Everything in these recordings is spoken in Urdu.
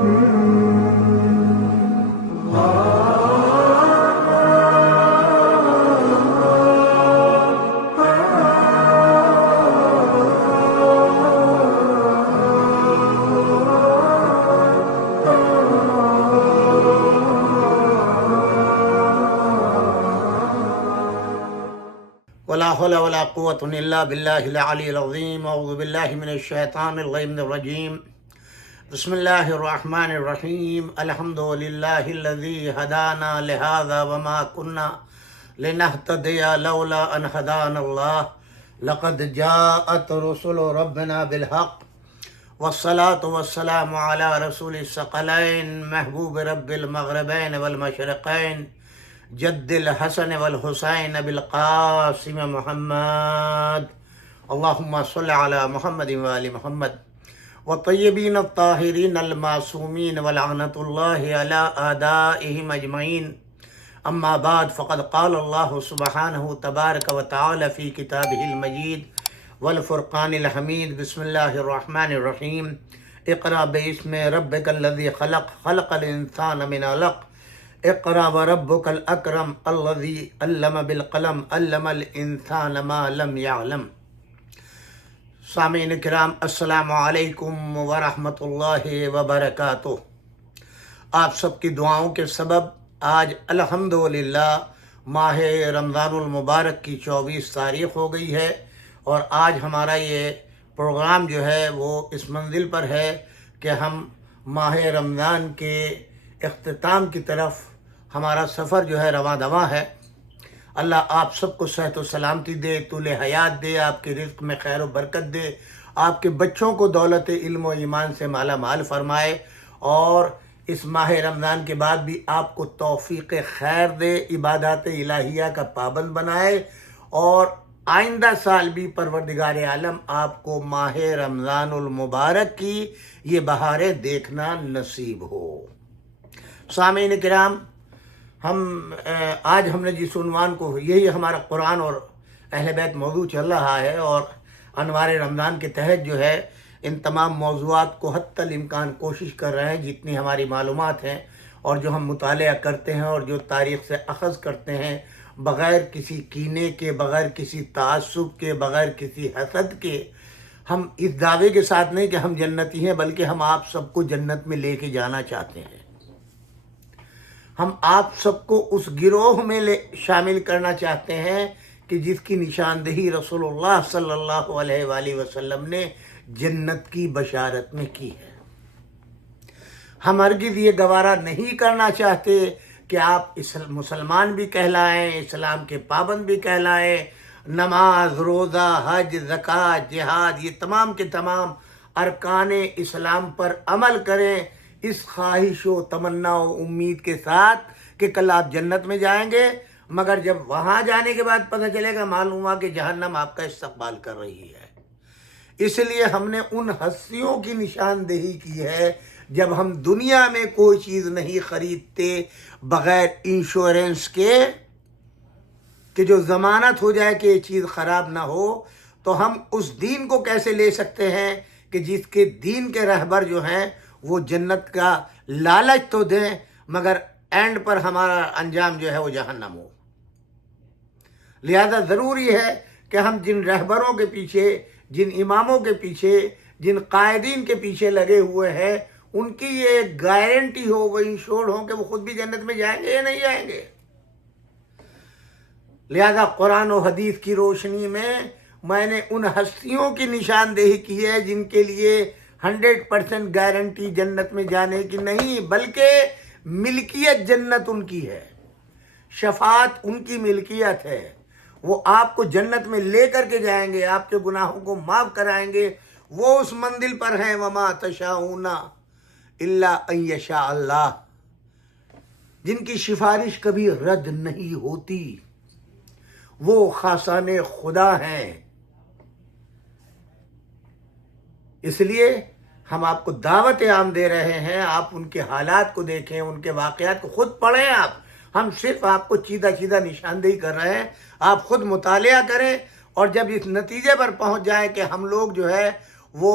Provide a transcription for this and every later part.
ولا حول ولا قوة إلا بالله العلي العظيم. أعوذ بالله من الشيطان الرجيم. بسم الله الرحمن الرحيم. الحمد لله الذي هدانا لهذا وما كنا لنهتدي لولا أن هدانا الله. لقد جاءت رسل ربنا بالحق والصلاة والسلام على رسول الثقلين محبوب رب المغربين والمشرقين جد الحسن والحسين بالقاسم محمد. اللهم صل على محمد وآل محمد والطيبين الطاهرين المعصومين ولعنة الله على أعدائهم أجمعين. أما بعد، فقد قال الله سبحانه تبارك وتعالى في كتابه المجيد والفرقان الحميد. بسم الله الرحمن الرحيم. اقرأ باسم ربك الذي خلق الإنسان من علق. اقرأ وربك الأكرم الذي علم بالقلم علم الإنسان ما لم يعلم. سامعین کرام، السلام علیکم ورحمۃ اللہ وبرکاتہ. آپ سب کی دعاؤں کے سبب آج الحمدللہ ماہ رمضان المبارک کی 24 تاریخ ہو گئی ہے، اور آج ہمارا یہ پروگرام جو ہے وہ اس منزل پر ہے کہ ہم ماہ رمضان کے اختتام کی طرف ہمارا سفر جو ہے رواں دواں ہے. اللہ آپ سب کو صحت و سلامتی دے، طول حیات دے، آپ کے رزق میں خیر و برکت دے، آپ کے بچوں کو دولت علم و ایمان سے مالا مال فرمائے، اور اس ماہ رمضان کے بعد بھی آپ کو توفیق خیر دے، عبادات الہیہ کا پابند بنائے، اور آئندہ سال بھی پروردگار عالم آپ کو ماہ رمضان المبارک کی یہ بہاریں دیکھنا نصیب ہو. سامعین کرام، آج ہم نے جس عنوان کو، یہی ہمارا قرآن اور اہل بیت موضوع چل رہا ہے، اور انوار رمضان کے تحت جو ہے ان تمام موضوعات کو حتی الامکان کوشش کر رہے ہیں، جتنی ہماری معلومات ہیں اور جو ہم مطالعہ کرتے ہیں اور جو تاریخ سے اخذ کرتے ہیں، بغیر کسی کینے کے، بغیر کسی تعصب کے، بغیر کسی حسد کے، ہم اس دعوے کے ساتھ نہیں کہ ہم جنتی ہیں، بلکہ ہم آپ سب کو جنت میں لے کے جانا چاہتے ہیں. ہم آپ سب کو اس گروہ میں شامل کرنا چاہتے ہیں کہ جس کی نشاندہی رسول اللہ صلی اللہ علیہ وآلہ وسلم نے جنت کی بشارت میں کی ہے. ہم ہرگز یہ گوارا نہیں کرنا چاہتے کہ آپ مسلمان بھی کہلائیں، اسلام کے پابند بھی کہلائیں، نماز، روزہ، حج، زکوٰۃ، جہاد، یہ تمام کے تمام ارکان اسلام پر عمل کریں، اس خواہش و تمنا و امید کے ساتھ کہ کل آپ جنت میں جائیں گے، مگر جب وہاں جانے کے بعد پتہ چلے گا، معلوم ہوا کہ جہنم آپ کا استقبال کر رہی ہے. اس لیے ہم نے ان ہستیوں کی نشاندہی کی ہے جب ہم دنیا میں کوئی چیز نہیں خریدتے بغیر انشورنس کے، کہ جو ضمانت ہو جائے کہ یہ چیز خراب نہ ہو، تو ہم اس دین کو کیسے لے سکتے ہیں کہ جس کے دین کے رہبر جو ہیں وہ جنت کا لالچ تو دیں، مگر اینڈ پر ہمارا انجام جو ہے وہ جہنم ہو. لہذا ضروری ہے کہ ہم جن رہبروں کے پیچھے، جن اماموں کے پیچھے، جن قائدین کے پیچھے لگے ہوئے ہیں، ان کی یہ گارنٹی ہو، وہ انشورڈ ہوں کہ وہ خود بھی جنت میں جائیں گے یا نہیں جائیں گے. لہذا قرآن و حدیث کی روشنی میں نے ان ہستیوں کی نشاندہی کی ہے جن کے لیے 100% گارنٹی جنت میں جانے کی نہیں، بلکہ ملکیت جنت ان کی ہے، شفاعت ان کی ملکیت ہے. وہ آپ کو جنت میں لے کر کے جائیں گے، آپ کے گناہوں کو معاف کرائیں گے. وہ اس منزل پر ہیں، وما تشاءون الا ان یشاء اللہ، جن کی سفارش کبھی رد نہیں ہوتی. وہ خاصان خدا ہیں. اس لیے ہم آپ کو دعوت عام دے رہے ہیں، آپ ان کے حالات کو دیکھیں، ان کے واقعات کو خود پڑھیں. ہم صرف آپ کو چیدہ نشاندہی کر رہے ہیں، آپ خود مطالعہ کریں، اور جب اس نتیجے پر پہنچ جائیں کہ ہم لوگ جو ہے وہ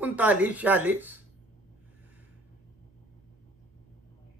39-40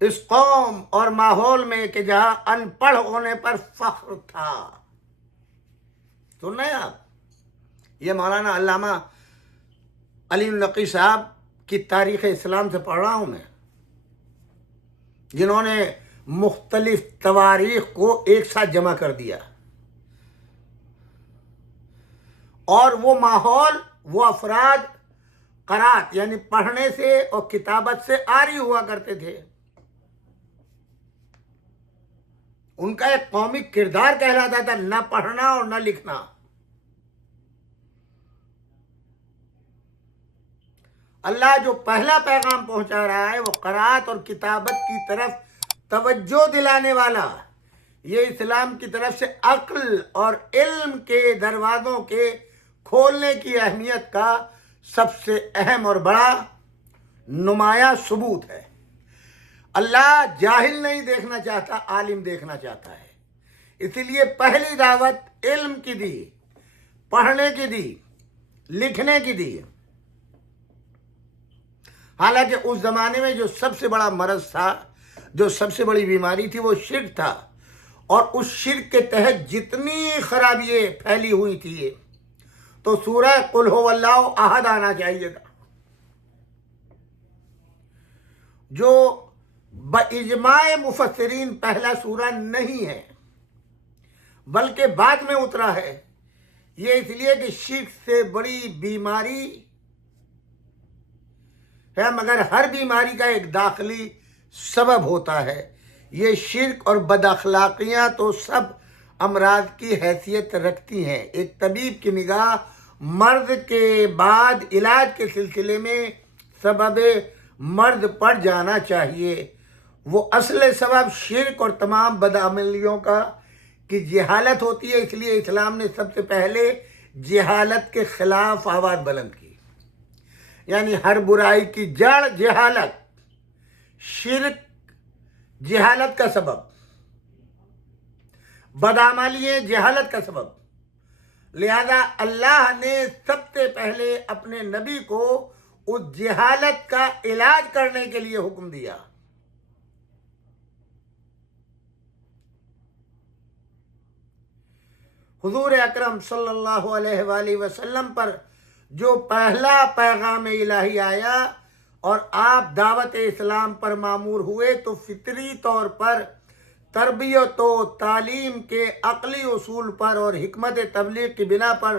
اس قوم اور ماحول میں کہ جہاں ان پڑھ ہونے پر فخر تھا. سن رہے ہیں آپ؟ یہ مولانا علامہ علی النقی صاحب کی تاریخ اسلام سے پڑھ رہا ہوں میں، جنہوں نے مختلف تواریخ کو ایک ساتھ جمع کر دیا. اور وہ ماحول، وہ افراد قرات یعنی پڑھنے سے اور کتابت سے عاری ہوا کرتے تھے. ان کا ایک قومی کردار کہلاتا تھا نہ پڑھنا اور نہ لکھنا. اللہ جو پہلا پیغام پہنچا رہا ہے وہ قرات اور کتابت کی طرف توجہ دلانے والا، یہ اسلام کی طرف سے عقل اور علم کے دروازوں کے کھولنے کی اہمیت کا سب سے اہم اور بڑا نمایاں ثبوت ہے. اللہ جاہل نہیں دیکھنا چاہتا، عالم دیکھنا چاہتا ہے. اسی لیے پہلی دعوت علم کی دی، پڑھنے کی دی، لکھنے کی دی. حالانکہ اس زمانے میں جو سب سے بڑا مرض تھا، جو سب سے بڑی بیماری تھی، وہ شرک تھا. اور اس شرک کے تحت جتنی خرابیاں پھیلی ہوئی تھی، تو سورہ قل ہو اللہ احد آنا چاہیے تھا، جو باجماع مفسرین پہلا سورہ نہیں ہے بلکہ بعد میں اترا ہے. یہ اس لیے کہ شرک سے بڑی بیماری ہے، مگر ہر بیماری کا ایک داخلی سبب ہوتا ہے. یہ شرک اور بد اخلاقیاں تو سب امراض کی حیثیت رکھتی ہیں. ایک طبیب کی نگاہ مرض کے بعد علاج کے سلسلے میں سبب مرض پر جانا چاہیے. وہ اصل سبب شرک اور تمام بدعملیوں کی جہالت ہوتی ہے. اس لیے اسلام نے سب سے پہلے جہالت کے خلاف آواز بلند کی. یعنی ہر برائی کی جڑ جہالت، شرک جہالت کا سبب، بدعملیاں جہالت کا سبب. لہذا اللہ نے سب سے پہلے اپنے نبی کو اس جہالت کا علاج کرنے کے لیے حکم دیا. حضور اکرم صلی اللہ علیہ وآلہ وسلم پر جو پہلا پیغام الہی آیا اور آپ دعوت اسلام پر مامور ہوئے، تو فطری طور پر تربیت و تعلیم کے عقلی اصول پر اور حکمت تبلیغ کی بنا پر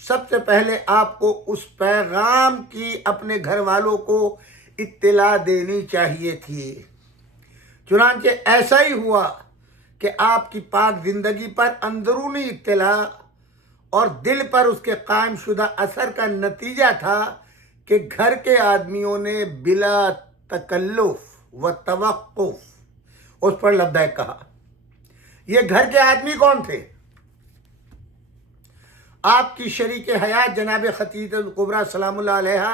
سب سے پہلے آپ کو اس پیغام کی اپنے گھر والوں کو اطلاع دینی چاہیے تھی. چنانچہ ایسا ہی ہوا کہ آپ کی پاک زندگی پر اندرونی اطلاع اور دل پر اس کے قائم شدہ اثر کا نتیجہ تھا کہ گھر کے آدمیوں نے بلا تکلف و توقف اس پر لبیک کہا. یہ گھر کے آدمی کون تھے؟ آپ کی شریک حیات جناب خدیجہ الکبریٰ سلام اللہ علیہا،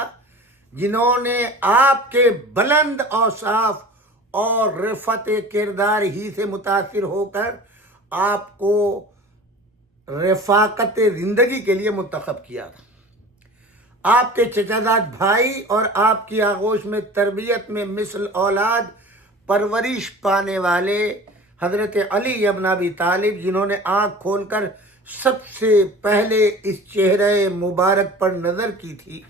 جنہوں نے آپ کے بلند اوصاف اور رفعت کردار ہی سے متاثر ہو کر آپ کو رفاقت زندگی کے لیے منتخب کیا. آپ کے چچاداد بھائی اور آپ کی آغوش میں تربیت میں مثل اولاد پرورش پانے والے حضرت علی ابن ابی طالب، جنہوں نے آنکھ کھول کر سب سے پہلے اس چہرے مبارک پر نظر کی تھی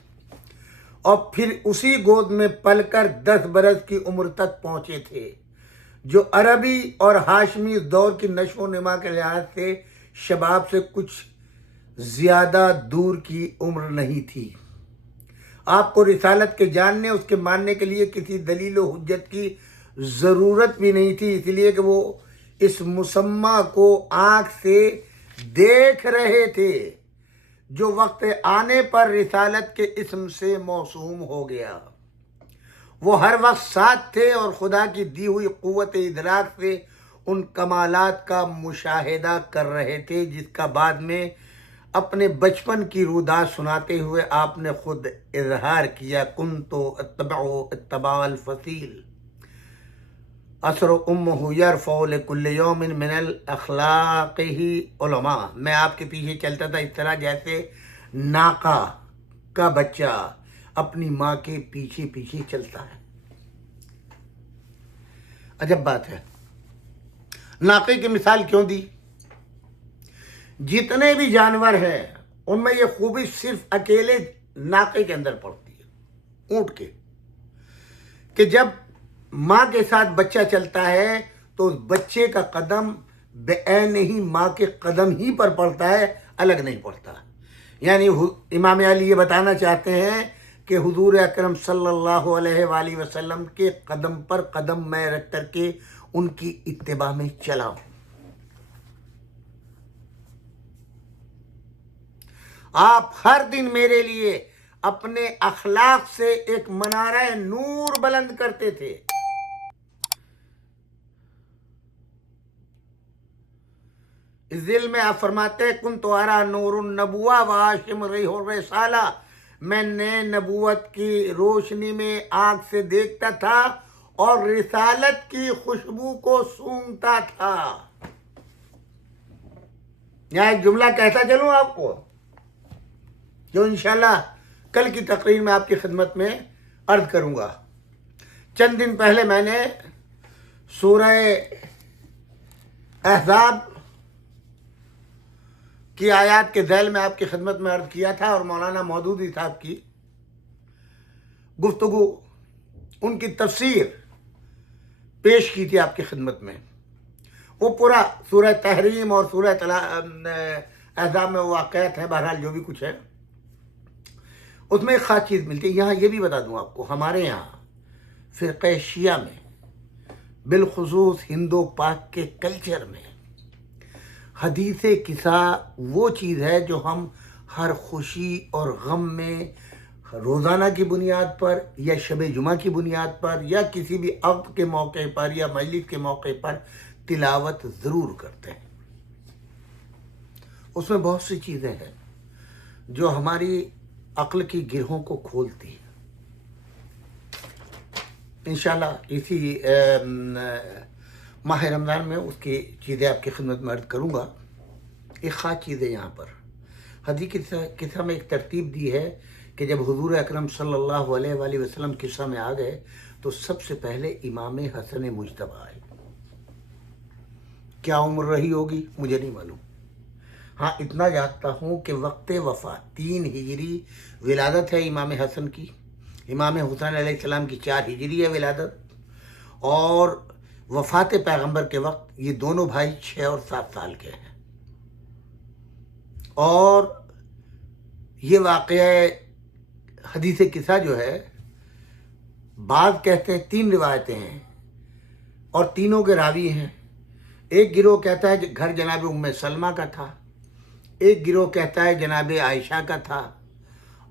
اور پھر اسی گود میں پل کر 10 برس کی عمر تک پہنچے تھے، جو عربی اور ہاشمی دور کی نشو و نما کے لحاظ سے شباب سے کچھ زیادہ دور کی عمر نہیں تھی. آپ کو رسالت کے جاننے، اس کے ماننے کے لیے کسی دلیل و حجت کی ضرورت بھی نہیں تھی، اس لیے کہ وہ اس مسمى کو آنکھ سے دیکھ رہے تھے جو وقت آنے پر رسالت کے اسم سے موسوم ہو گیا. وہ ہر وقت ساتھ تھے اور خدا کی دی ہوئی قوت ادراک سے ان کمالات کا مشاہدہ کر رہے تھے جس کا بعد میں اپنے بچپن کی رودات سناتے ہوئے آپ نے خود اظہار کیا. کنتو اتبع الفصیل اثر امہ یرفع لکل یوم من الاخلاق ہی علماء. میں آپ کے پیچھے چلتا تھا اس طرح جیسے ناقہ کا بچہ اپنی ماں کے پیچھے پیچھے چلتا ہے. عجب بات ہے. ناقے کی مثال کیوں دی؟ جتنے بھی جانور ہیں ان میں یہ خوبی صرف اکیلے ناقے کے اندر پڑتی ہے، اونٹ کے، کہ جب ماں کے ساتھ بچہ چلتا ہے تو اس بچے کا قدم بعین ہی ماں کے قدم ہی پر پڑتا ہے، الگ نہیں پڑتا. یعنی امام علی یہ بتانا چاہتے ہیں کہ حضور اکرم صلی اللہ علیہ وآلہ وسلم کے قدم پر قدم میں رکھ کر کے ان کی اتباع میں چلا ہوں. آپ ہر دن میرے لیے اپنے اخلاق سے ایک منارہ نور بلند کرتے تھے. اس ذیل میں آپ فرماتے ہیں کنت ارا نور النبوہ وہاشم ریح الرسالہ، میں نے نبوت کی روشنی میں آنکھ سے دیکھتا تھا اور رسالت کی خوشبو کو سونگھتا تھا. یہاں ایک جملہ کہتا چلوں آپ کو جو انشاءاللہ کل کی تقریر میں آپ کی خدمت میں عرض کروں گا. چند دن پہلے میں نے سورہ احزاب کی آیات کے ذیل میں آپ کی خدمت میں عرض کیا تھا، اور مولانا مودودی صاحب کی گفتگو، ان کی تفسیر پیش کی تھی آپ کی خدمت میں. وہ پورا سورہ تحریم اور سورہ احزاب میں واقعات ہیں، بہرحال جو بھی کچھ ہے اس میں ایک خاص چیز ملتی ہے. یہاں یہ بھی بتا دوں آپ کو، ہمارے یہاں فرقہ شیعہ میں بالخصوص ہندو پاک کے کلچر میں حدیث قصہ وہ چیز ہے جو ہم ہر خوشی اور غم میں روزانہ کی بنیاد پر یا شب جمعہ کی بنیاد پر یا کسی بھی عقد کے موقع پر یا مجلس کے موقع پر تلاوت ضرور کرتے ہیں. اس میں بہت سی چیزیں ہیں جو ہماری عقل کی گرہوں کو کھولتی ہے. انشاءاللہ اسی ماہ رمضان میں اس کی چیزیں آپ کی خدمت میں عرض کروں گا. ایک خاص چیز ہے یہاں پر. حدیث قصہ میں ایک ترتیب دی ہے کہ جب حضور اکرم صلی اللہ علیہ وآلہ وسلم قصہ میں آ گئے تو سب سے پہلے امام حسن مجتبیٰ آئے. کیا عمر رہی ہوگی مجھے نہیں معلوم. ہاں اتنا جانتا ہوں کہ وقت وفات 3 ہجری ولادت ہے امام حسن کی، امام حسین علیہ السلام کی 4 ہجری ہے ولادت، اور وفات پیغمبر کے وقت یہ دونوں بھائی 6 اور 7 سال کے ہیں. اور یہ واقعہ حدیث قصہ جو ہے، بعض کہتے ہیں 3 روایتیں ہیں اور تینوں کے راوی ہیں. ایک گروہ کہتا ہے گھر جناب ام سلمہ کا تھا، ایک گروہ کہتا ہے جناب عائشہ کا تھا،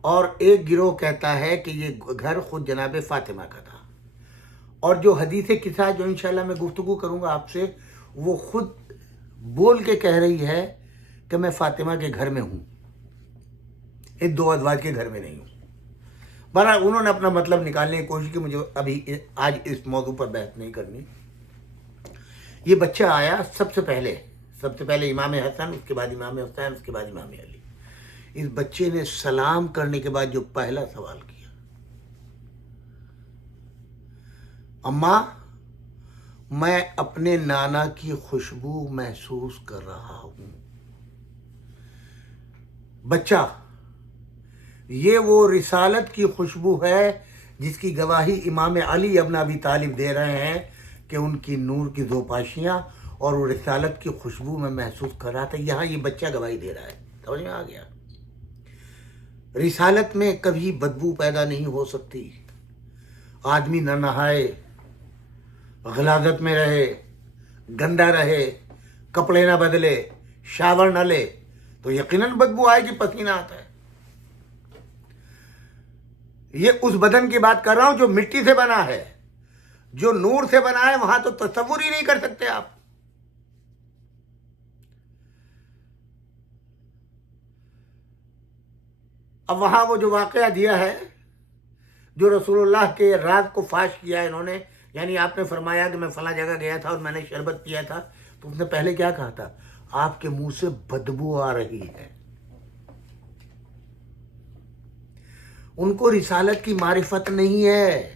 اور ایک گروہ کہتا ہے کہ یہ گھر خود جناب فاطمہ کا تھا. اور جو حدیث قصہ جو انشاءاللہ میں گفتگو کروں گا آپ سے، وہ خود بول کے کہہ رہی ہے کہ میں فاطمہ کے گھر میں ہوں، ان 2 ازواج کے گھر میں نہیں ہوں. بہرحال انہوں نے اپنا مطلب نکالنے کی کوشش کی، مجھے ابھی آج اس موضوع پر بحث نہیں کرنی. یہ بچہ آیا سب سے پہلے امام حسن، اس کے بعد امام حسین، اس کے بعد امام علی. اس بچے نے سلام کرنے کے بعد جو پہلا سوال کیا، اماں میں اپنے نانا کی خوشبو محسوس کر رہا ہوں. بچہ، یہ وہ رسالت کی خوشبو ہے جس کی گواہی امام علی ابن ابی طالب دے رہے ہیں کہ ان کی نور کی زوپاشیاں اور وہ رسالت کی خوشبو میں محسوس کر رہا تھا. یہاں یہ بچہ گواہی دے رہا ہے. سمجھ میں آ گیا؟ رسالت میں کبھی بدبو پیدا نہیں ہو سکتی. آدمی نہ نہائے، غلاظت میں رہے، گندا رہے، کپڑے نہ بدلے، شاور نہ لے تو یقیناً بدبو آئے گی، پسینہ آتا ہے. یہ اس بدن کی بات کر رہا ہوں جو مٹی سے بنا ہے، جو نور سے بنا ہے. وہاں تو تصور ہی نہیں کر سکتے آپ. اب وہاں وہ جو واقعہ دیا ہے، جو رسول اللہ کے راز کو فاش کیا ہے انہوں نے، یعنی آپ نے فرمایا کہ میں فلاں جگہ گیا تھا اور میں نے شربت پیا تھا، تو اس نے پہلے کیا کہا تھا؟ آپ کے منہ سے بدبو آ رہی ہے. ان کو رسالت کی معرفت نہیں ہے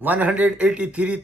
183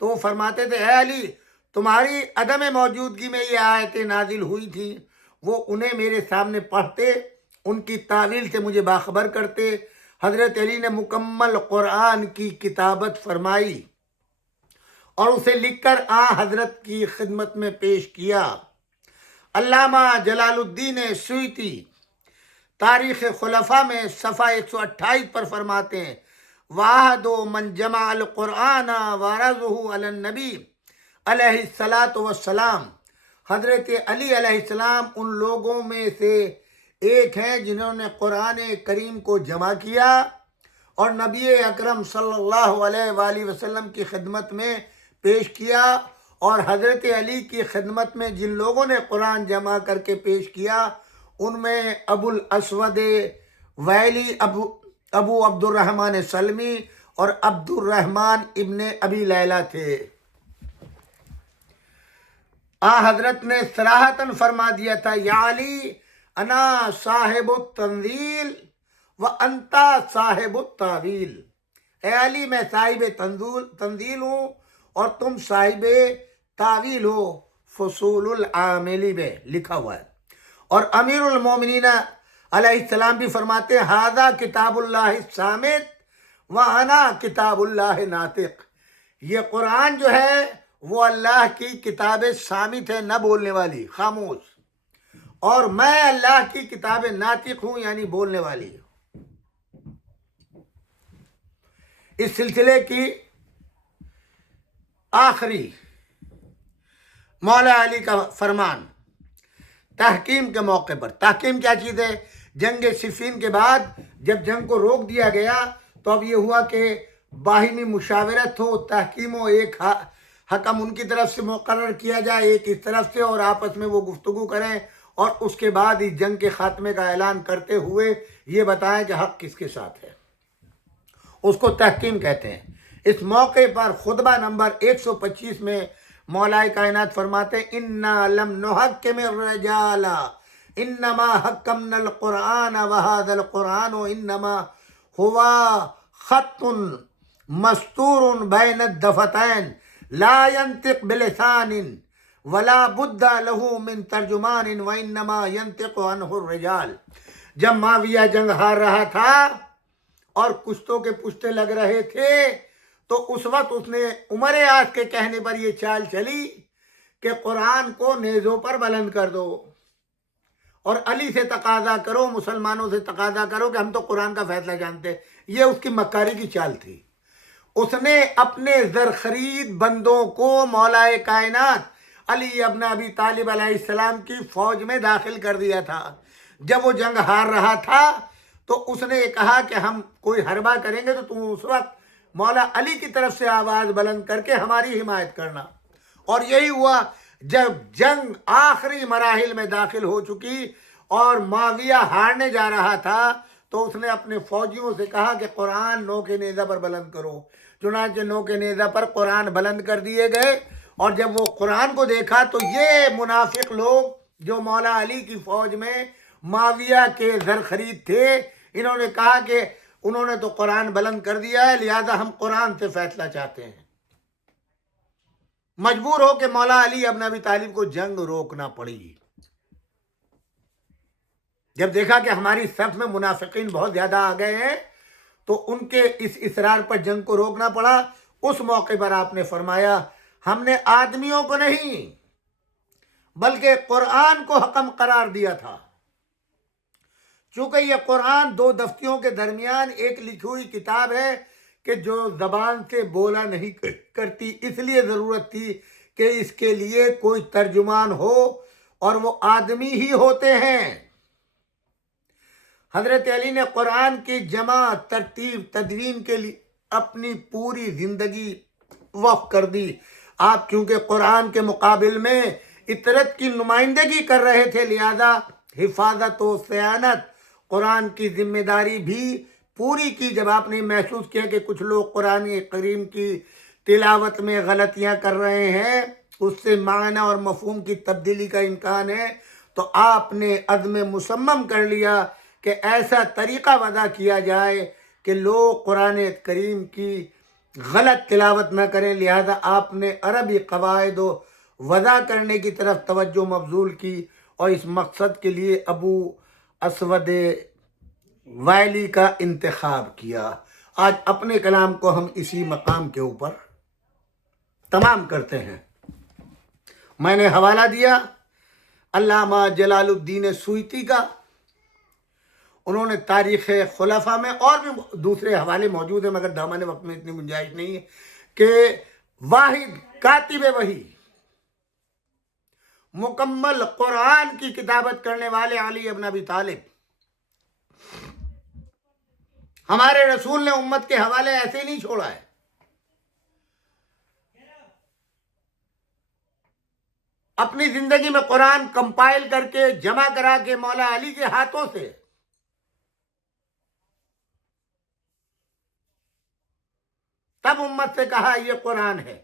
تو وہ فرماتے تھے اے علی تمہاری عدم موجودگی میں یہ آیتیں نازل ہوئی تھیں، وہ انہیں میرے سامنے پڑھتے، ان کی تعویل سے مجھے باخبر کرتے۔ حضرت علی نے مکمل قرآن کی کتابت فرمائی اور اسے لکھ کر حضرت کی خدمت میں پیش کیا۔ علامہ جلال الدین سیوطی تاریخ خلفاء میں صفحہ 128 پر فرماتے ہیں واحد من جمع القرآن وارضہ علی النبی علیہ الصلاۃ والسلام، حضرت علی علیہ السلام ان لوگوں میں سے ایک ہیں جنہوں نے قرآن کریم کو جمع کیا اور نبی اکرم صلی اللہ علیہ وآلہ وسلم کی خدمت میں پیش کیا، اور حضرت علی کی خدمت میں جن لوگوں نے قرآن جمع کر کے پیش کیا ان میں ابو الاسود ویلی، ابو عبد الرحمن سلمی اور عبد الرحمن ابن ابی لیلہ تھے۔ حضرت نے صراحتاً فرما دیا تھا یا علی انا صاحب التنزیل و انتا صاحب التاویل، اے علی میں صاحب تنزیل ہوں اور تم صاحب تاویل ہو، فصول العاملی میں لکھا ہوا ہے۔ اور امیر المومنین علیہ السلام بھی فرماتے ہیں ھذا کتاب اللہ صامت و انا کتاب اللہ ناطق، یہ قرآن جو ہے وہ اللہ کی کتاب صامت ہے، نہ بولنے والی، خاموش، اور میں اللہ کی کتاب ناطق ہوں، یعنی بولنے والی۔ اس سلسلے کی آخری مولا علی کا فرمان تحکیم کے موقع پر۔ تحکیم کیا چیز ہے؟ جنگ صفین کے بعد جب جنگ کو روک دیا گیا تو اب یہ ہوا کہ باہمی مشاورت ہو، تحکیم ہو، ایک حکم ان کی طرف سے مقرر کیا جائے، ایک اس طرف سے، اور آپس میں وہ گفتگو کریں اور اس کے بعد اس جنگ کے خاتمے کا اعلان کرتے ہوئے یہ بتائیں کہ حق کس کے ساتھ ہے، اس کو تحکیم کہتے ہیں۔ اس موقع پر خطبہ نمبر 125 میں مولا کائنات فرماتے ہیں انا لم نحکم الرجال انما حکمنا القرآن وهذا القرآن انما هو خط مستور بین الدفتین لا ينطق بلسان ولا بد له من ترجمان وانما ينطق عنه الرجال۔ جب معاویہ جنگ ہار رہا تھا اور کشتوں کے پشتے لگ رہے تھے تو اس وقت اس نے عمر آج کے کہنے پر یہ چال چلی کہ قرآن کو نیزوں پر بلند کر دو اور علی سے تقاضا کرو، مسلمانوں سے تقاضا کرو کہ ہم تو قرآن کا فیصلہ جانتے۔ یہ اس کی مکاری کی چال تھی۔ اس نے اپنے زرخرید بندوں کو مولا کائنات علی ابن ابی طالب علیہ السلام کی فوج میں داخل کر دیا تھا۔ جب وہ جنگ ہار رہا تھا تو اس نے کہا کہ ہم کوئی حربہ کریں گے تو تم اس وقت مولا علی کی طرف سے آواز بلند کر کے ہماری حمایت کرنا۔ اور یہی ہوا جب جنگ آخری مراحل میں داخل ہو چکی اور معاویہ ہارنے جا رہا تھا تو اس نے اپنے فوجیوں سے کہا کہ قرآن نو کے نیزہ پر بلند کرو۔ چنانچہ نو کے نیزہ پر قرآن بلند کر دیے گئے، اور جب وہ قرآن کو دیکھا تو یہ منافق لوگ جو مولا علی کی فوج میں معاویہ کے زرخرید تھے، انہوں نے کہا کہ انہوں نے تو قرآن بلند کر دیا ہے، لہذا ہم قرآن سے فیصلہ چاہتے ہیں۔ مجبور ہو کہ مولا علی ابن ابی طالب کو جنگ روکنا پڑی۔ جب دیکھا کہ ہماری صف میں منافقین بہت زیادہ آ گئے ہیں تو ان کے اس اصرار پر جنگ کو روکنا پڑا۔ اس موقع پر آپ نے فرمایا ہم نے آدمیوں کو نہیں بلکہ قرآن کو حکم قرار دیا تھا، چونکہ یہ قرآن دو دفتیوں کے درمیان ایک لکھی ہوئی کتاب ہے کہ جو زبان سے بولا نہیں کرتی، اس لیے ضرورت تھی کہ اس کے لیے کوئی ترجمان ہو، اور وہ آدمی ہی ہوتے ہیں۔ حضرت علی نے قرآن کی جمع، ترتیب، تدوین کے لیے اپنی پوری زندگی وقف کر دی۔ آپ کیونکہ قرآن کے مقابل میں اطرت کی نمائندگی کر رہے تھے، لہذا حفاظت و صیانت قرآن کی ذمہ داری بھی پوری کی۔ جب آپ نے محسوس کیا کہ کچھ لوگ قرآن کریم کی تلاوت میں غلطیاں کر رہے ہیں، اس سے معنی اور مفہوم کی تبدیلی کا امکان ہے، تو آپ نے عزم مصمم کر لیا کہ ایسا طریقہ وضع کیا جائے کہ لوگ قرآن کریم کی غلط تلاوت نہ کریں، لہذا آپ نے عربی قواعد و وضع کرنے کی طرف توجہ مبذول کی اور اس مقصد کے لیے ابو اسود وائلی کا انتخاب کیا۔ آج اپنے کلام کو ہم اسی مقام کے اوپر تمام کرتے ہیں۔ میں نے حوالہ دیا علامہ جلال الدین سیوطی کا، انہوں نے تاریخ خلفاء میں، اور بھی دوسرے حوالے موجود ہیں مگر دامن وقت میں اتنی گنجائش نہیں ہے، کہ واحد کاتب وحی، مکمل قرآن کی کتابت کرنے والے علی ابن ابی طالب، ہمارے رسول نے امت کے حوالے ایسے نہیں چھوڑا ہے۔ اپنی زندگی میں قرآن کمپائل کر کے جمع کرا کے مولا علی کے ہاتھوں سے تب امت سے کہا یہ قرآن ہے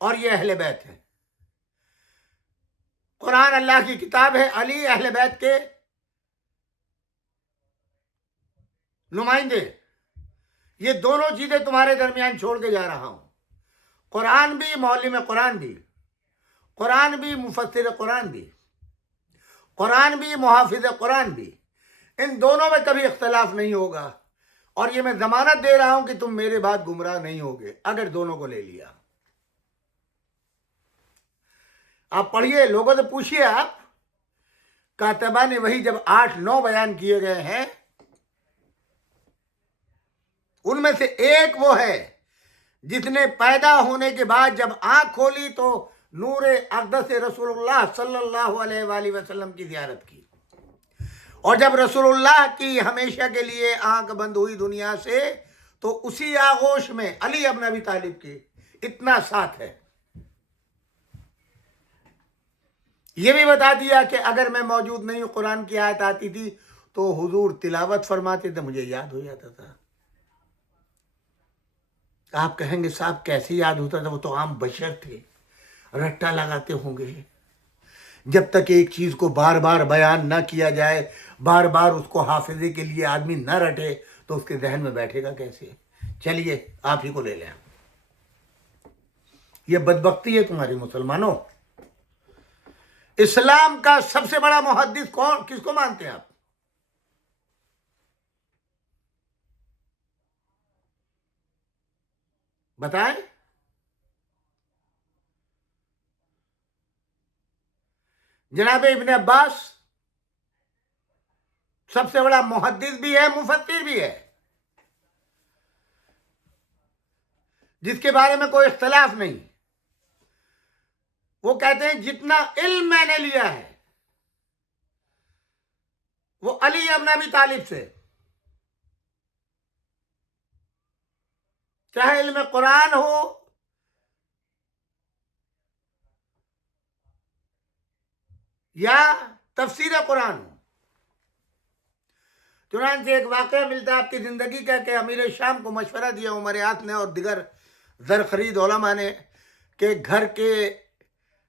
اور یہ اہل بیت ہے۔ قرآن اللہ کی کتاب ہے، علی اہل بیت کے نمائندے، یہ دونوں چیزیں تمہارے درمیان چھوڑ کے جا رہا ہوں۔ قرآن بھی معلم قرآن بھی، قرآن بھی مفسر قرآن بھی، قرآن بھی محافظ قرآن بھی، ان دونوں میں کبھی اختلاف نہیں ہوگا، اور یہ میں ضمانت دے رہا ہوں کہ تم میرے بعد گمراہ نہیں ہوگے اگر دونوں کو لے لیا۔ آپ پڑھیے، لوگوں سے پوچھئے، آپ کاتبان وحی جب 8-9 بیان کیے گئے ہیں، ان میں سے ایک وہ ہے جس نے پیدا ہونے کے بعد جب آنکھ کھولی تو نور اقدس رسول اللہ صلی اللہ علیہ وآلہ وسلم کی زیارت کی، اور جب رسول اللہ کی ہمیشہ کے لیے آنکھ بند ہوئی دنیا سے تو اسی آغوش میں علی ابن ابی طالب کے اتنا ساتھ ہے۔ یہ بھی بتا دیا کہ اگر میں موجود نہیں ہوں، قرآن کی آیت آتی تھی تو حضور تلاوت فرماتے تھے، مجھے یاد ہو جاتا تھا۔ آپ کہیں گے صاحب کیسے یاد ہوتا تھا؟ وہ تو عام بشر تھے، رٹا لگاتے ہوں گے۔ جب تک ایک چیز کو بار بار بیان نہ کیا جائے، بار بار اس کو حافظے کے لیے آدمی نہ رٹے تو اس کے ذہن میں بیٹھے گا کیسے؟ چلیے آپ ہی کو لے لیں۔ یہ بدبختی ہے تمہاری مسلمانوں۔ اسلام کا سب سے بڑا محدث کون، کس کو مانتے ہیں آپ؟ بتائیں۔ جناب ابن عباس سب سے بڑا محدث بھی ہے، مفسر بھی ہے، جس کے بارے میں کوئی اختلاف نہیں۔ وہ کہتے ہیں جتنا علم میں نے لیا ہے وہ علی ابن ابی طالب سے، چاہے علم قرآن ہو یا تفسیر قرآن ہو۔ چنانچہ ایک واقعہ ملتا ہے آپ کی زندگی کا کہ امیر شام کو مشورہ دیا عمر آت نے اور دیگر زرخرید علماء نے کہ گھر کے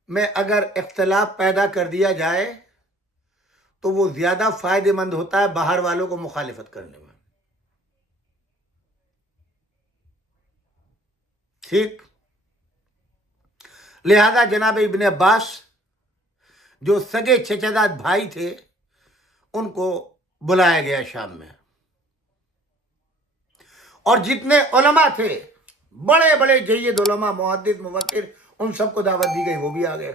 میں اگر اختلاف پیدا کر دیا جائے تو وہ زیادہ فائدہ مند ہوتا ہے باہر والوں کو مخالفت کرنے میں۔ ٹھیک، لہذا جناب ابن عباس جو سگے چچا بھائی تھے ان کو بلایا گیا شام میں، اور جتنے علماء تھے بڑے بڑے جید علماء، محدث، مفسر، ان سب کو دعوت دی گئی، وہ بھی آ گئے،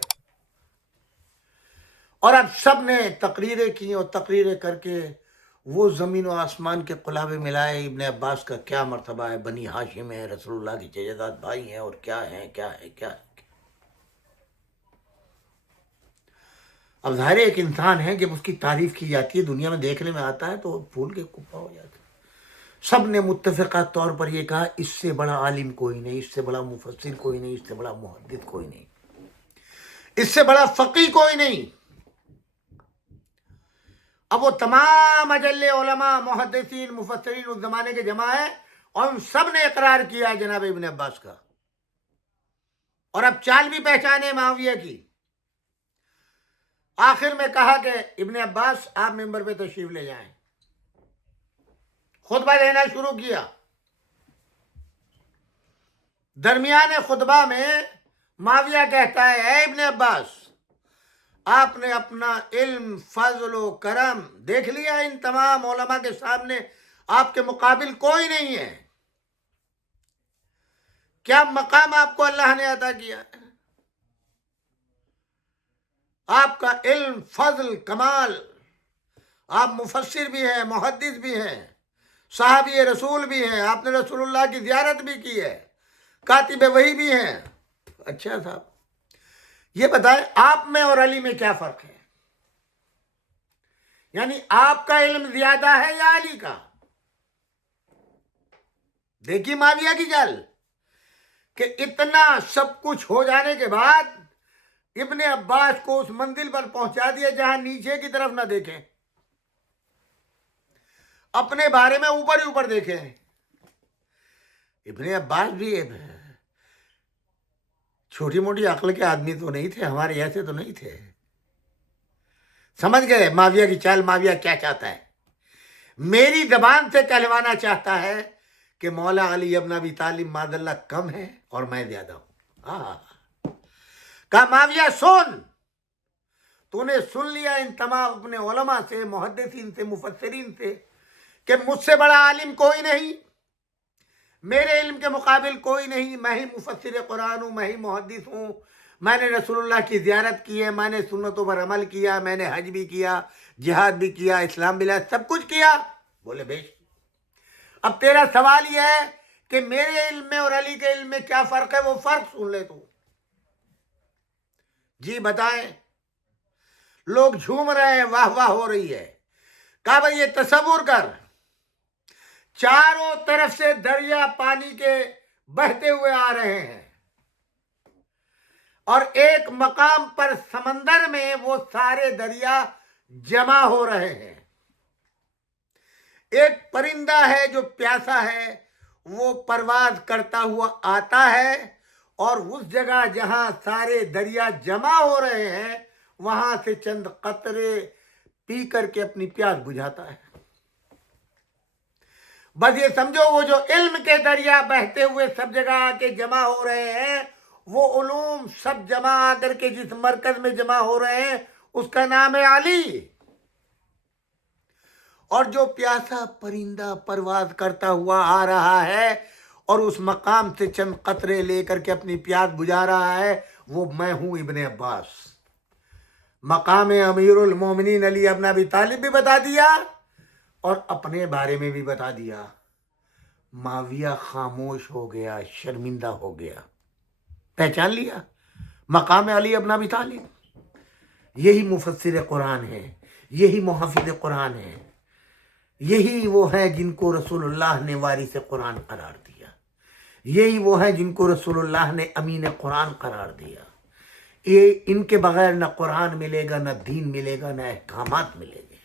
اور اب سب نے تقریریں کی، اور تقریریں کر کے وہ زمین و آسمان کے قلابے ملائے ابن عباس کا کیا مرتبہ ہے، بنی ہاشم ہے، رسول اللہ کے چچا بھائی ہیں، اور کیا ہے کیا ہے کیا ہے۔ اب ظاہر ایک انسان ہے، جب اس کی تعریف کی جاتی ہے، دنیا میں دیکھنے میں آتا ہے تو وہ پھول کے کپا ہو جاتا ہے۔ سب نے متفقہ طور پر یہ کہا اس سے بڑا عالم کوئی نہیں، اس سے بڑا مفسر کوئی نہیں، اس سے بڑا محدث کوئی نہیں، اس سے بڑا فقیہ کوئی نہیں۔ اب وہ تمام اجل علماء، محدثین، مفسرین اس زمانے کے جمع ہیں، اور ان سب نے اقرار کیا جناب ابن عباس کا، اور اب چال بھی پہچانے معاویہ کی۔ آخر میں کہا کہ ابن عباس آپ ممبر پہ تشریف لے جائیں، خطبہ دینا شروع کیا۔ درمیان خطبہ میں معاویہ کہتا ہے اے ابن عباس، آپ نے اپنا علم، فضل و کرم دیکھ لیا، ان تمام علماء کے سامنے آپ کے مقابل کوئی نہیں ہے، کیا مقام آپ کو اللہ نے عطا کیا ہے؟ آپ کا علم، فضل، کمال، آپ مفسر بھی ہیں، محدث بھی ہیں، صحابی رسول بھی ہیں، آپ نے رسول اللہ کی زیارت بھی کی ہے، کاتب وحی بھی ہیں۔ اچھا صاحب، یہ بتائیں آپ میں اور علی میں کیا فرق ہے؟ یعنی آپ کا علم زیادہ ہے یا علی کا؟ دیکھیے معاویہ کی چال کہ اتنا سب کچھ ہو جانے کے بعد ابن عباس کو اس منزل پر پہنچا دیا جہاں نیچے کی طرف نہ دیکھیں، اپنے بارے میں اوپر ہی اوپر دیکھیں۔ ابن عباس بھی چھوٹی موٹی عقل کے آدمی تو نہیں تھے، ہمارے ایسے تو نہیں تھے۔ سمجھ گئے معاویہ کی چال؟ معاویہ کیا چاہتا ہے؟ میری زبان سے کہلوانا چاہتا ہے کہ مولا علی ابن ابی طالب معاذ اللہ کم ہے اور میں زیادہ ہوں۔ کہا معاویہ سن، تو نے سن لیا ان تمام اپنے علماء سے، محدثین سے، مفسرین سے کہ مجھ سے بڑا عالم کوئی نہیں، میرے علم کے مقابل کوئی نہیں، میں ہی مفسر قرآن ہوں، میں ہی محدث ہوں، میں نے رسول اللہ کی زیارت کی ہے، میں نے سنتوں پر عمل کیا، میں نے حج بھی کیا، جہاد بھی کیا، اسلام بھی لایا، سب کچھ کیا۔ بولے بیش، اب تیرا سوال یہ ہے کہ میرے علم میں اور علی کے علم میں کیا فرق ہے، وہ فرق سن لے تو۔ جی بتائیں۔ لوگ جھوم رہے ہیں، واہ واہ ہو رہی ہے۔ کہا بھئی یہ تصور کر، چاروں طرف سے دریا پانی کے بہتے ہوئے آ رہے ہیں اور ایک مقام پر سمندر میں وہ سارے دریا جمع ہو رہے ہیں۔ ایک پرندہ ہے جو پیاسا ہے، وہ پرواز کرتا ہوا آتا ہے اور اس جگہ جہاں سارے دریا جمع ہو رہے ہیں وہاں سے چند قطرے پی کر کے اپنی پیاس بجھاتا ہے۔ بس یہ سمجھو وہ جو علم کے دریا بہتے ہوئے سب جگہ آ کے جمع ہو رہے ہیں، وہ علوم سب جمع آ کر کے جس مرکز میں جمع ہو رہے ہیں اس کا نام ہے علی۔ اور جو پیاسا پرندہ پرواز کرتا ہوا آ رہا ہے اور اس مقام سے چند قطرے لے کر کے اپنی پیاس بجھا رہا ہے، وہ میں ہوں ابن عباس۔ مقام امیر المومنین علی ابن ابی طالب بھی بتا دیا اور اپنے بارے میں بھی بتا دیا۔ معاویہ خاموش ہو گیا، شرمندہ ہو گیا۔ پہچان لیا مقام علی ابن ابی طالب، یہی مفسر قرآن ہے، یہی محافظ قرآن ہے، یہی وہ ہیں جن کو رسول اللہ نے وارث قرآن قرار دیا، یہی وہ ہیں جن کو رسول اللہ نے امین قرآن قرار دیا۔ یہ ان کے بغیر نہ قرآن ملے گا، نہ دین ملے گا، نہ احکامات ملے گے۔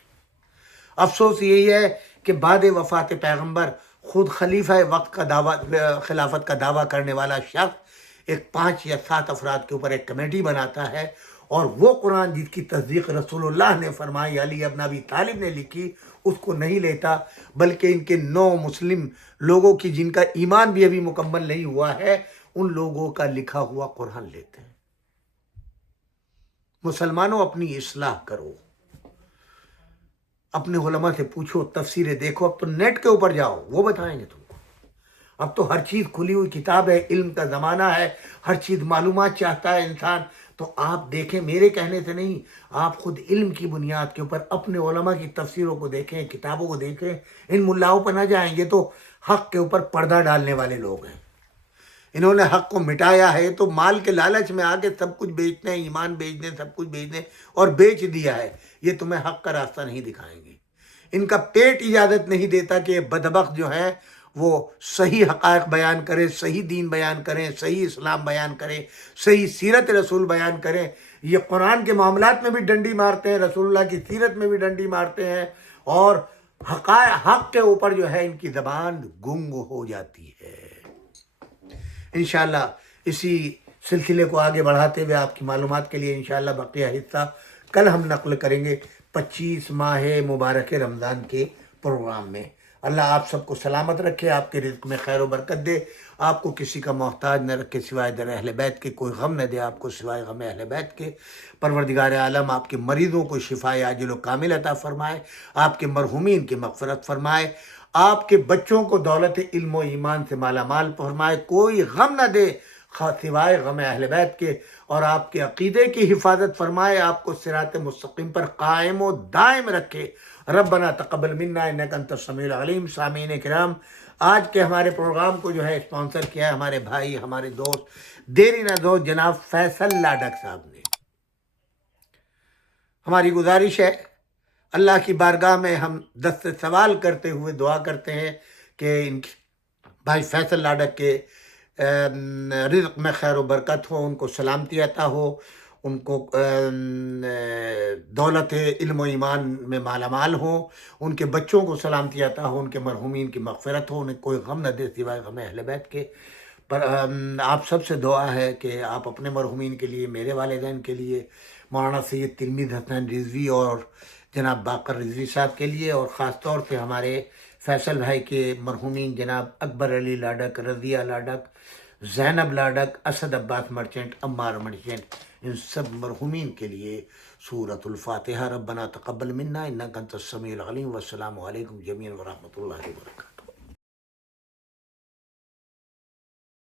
افسوس یہی ہے کہ بعد وفات پیغمبر خود خلیفہ وقت کا دعویٰ، خلافت کا دعویٰ کرنے والا شخص ایک 5 یا 7 افراد کے اوپر ایک کمیٹی بناتا ہے اور وہ قرآن جس کی تصدیق رسول اللہ نے فرمائی، علی ابن ابی طالب نے لکھی، اس کو نہیں لیتا، بلکہ ان کے 9 مسلم لوگوں کی جن کا ایمان بھی ابھی مکمل نہیں ہوا ہے، ان لوگوں کا لکھا ہوا قرآن لیتے ہیں۔ مسلمانوں اپنی اصلاح کرو، اپنے علماء سے پوچھو، تفسیریں دیکھو، اب تو نیٹ کے اوپر جاؤ، وہ بتائیں گے تم کو۔ اب تو ہر چیز کھلی ہوئی کتاب ہے، علم کا زمانہ ہے، ہر چیز معلومات چاہتا ہے انسان۔ تو آپ دیکھیں، میرے کہنے سے نہیں، آپ خود علم کی بنیاد کے اوپر اپنے علماء کی تفسیروں کو دیکھیں، کتابوں کو دیکھیں، ان ملاؤں پر نہ جائیں۔ یہ تو حق کے اوپر پردہ ڈالنے والے لوگ ہیں، انہوں نے حق کو مٹایا ہے، تو مال کے لالچ میں آ کے سب کچھ بیچتے ہیں، ایمان بیچ دیں، سب کچھ بیچ دیں اور بیچ دیا ہے۔ یہ تمہیں حق کا راستہ نہیں دکھائیں گے، ان کا پیٹ اجازت نہیں دیتا کہ یہ بدبخت جو ہیں وہ صحیح حقائق بیان کریں، صحیح دین بیان کریں، صحیح اسلام بیان کریں، صحیح سیرت رسول بیان کریں۔ یہ قرآن کے معاملات میں بھی ڈنڈی مارتے ہیں، رسول اللہ کی سیرت میں بھی ڈنڈی مارتے ہیں، اور حق کے اوپر جو ہے ان کی زبان گنگ ہو جاتی ہے۔ انشاءاللہ اسی سلسلے کو آگے بڑھاتے ہوئے آپ کی معلومات کے لیے انشاءاللہ بقیہ حصہ کل ہم نقل کریں گے 25 ماہ مبارک رمضان کے پروگرام میں۔ اللہ آپ سب کو سلامت رکھے، آپ کے رزق میں خیر و برکت دے، آپ کو کسی کا محتاج نہ رکھے سوائے در اہل بیت کے، کوئی غم نہ دے آپ کو سوائے غم اہل بیت کے۔ پروردگار عالم آپ کے مریضوں کو شفائے عاجل و کامل عطا فرمائے، آپ کے مرحومین کی مغفرت فرمائے، آپ کے بچوں کو دولت علم و ایمان سے مالا مال فرمائے، کوئی غم نہ دے سوائے غم اہل بیت کے، اور آپ کے عقیدے کی حفاظت فرمائے، آپ کو صراط مستقیم پر قائم و دائم رکھے۔ ربنا تقبل منا انک انت السمیع العلیم۔ سامعین کرام، آج کے ہمارے پروگرام کو جو ہے اسپانسر کیا ہے ہمارے بھائی، ہمارے دوست، دیری نہ دو جناب فیصل لاڈک صاحب نے۔ ہماری گزارش ہے، اللہ کی بارگاہ میں ہم دست سوال کرتے ہوئے دعا کرتے ہیں کہ ان بھائی فیصل لاڈک کے رزق میں خیر و برکت ہو، ان کو سلامتی عطا ہو، ان کو دولت علم و ایمان میں مالا مال ہو، ان کے بچوں کو سلامتی عطا ہو، ان کے مرحومین کی مغفرت ہو، انہیں کوئی غم نہ دے سوائے غم اہل بیت کے۔ پر آپ سب سے دعا ہے کہ آپ اپنے مرحومین کے لیے، میرے والدین کے لیے، مولانا سید تلمید حسنین رضوی اور جناب باقر رضوی صاحب کے لیے، اور خاص طور سے ہمارے فیصل بھائی کے مرحومین جناب اکبر علی لاڈک، رضیہ لاڈک، زینب لاڈک، اسد عباس مرچنٹ، عمار مرچنٹ، ان سب مرحومین کے لیے سورۃ الفاتحہ۔ ربنا تقبل منا انک انت السمیع العلیم، والسلام علیکم جمیعا ورحمۃ اللہ وبرکاتہ۔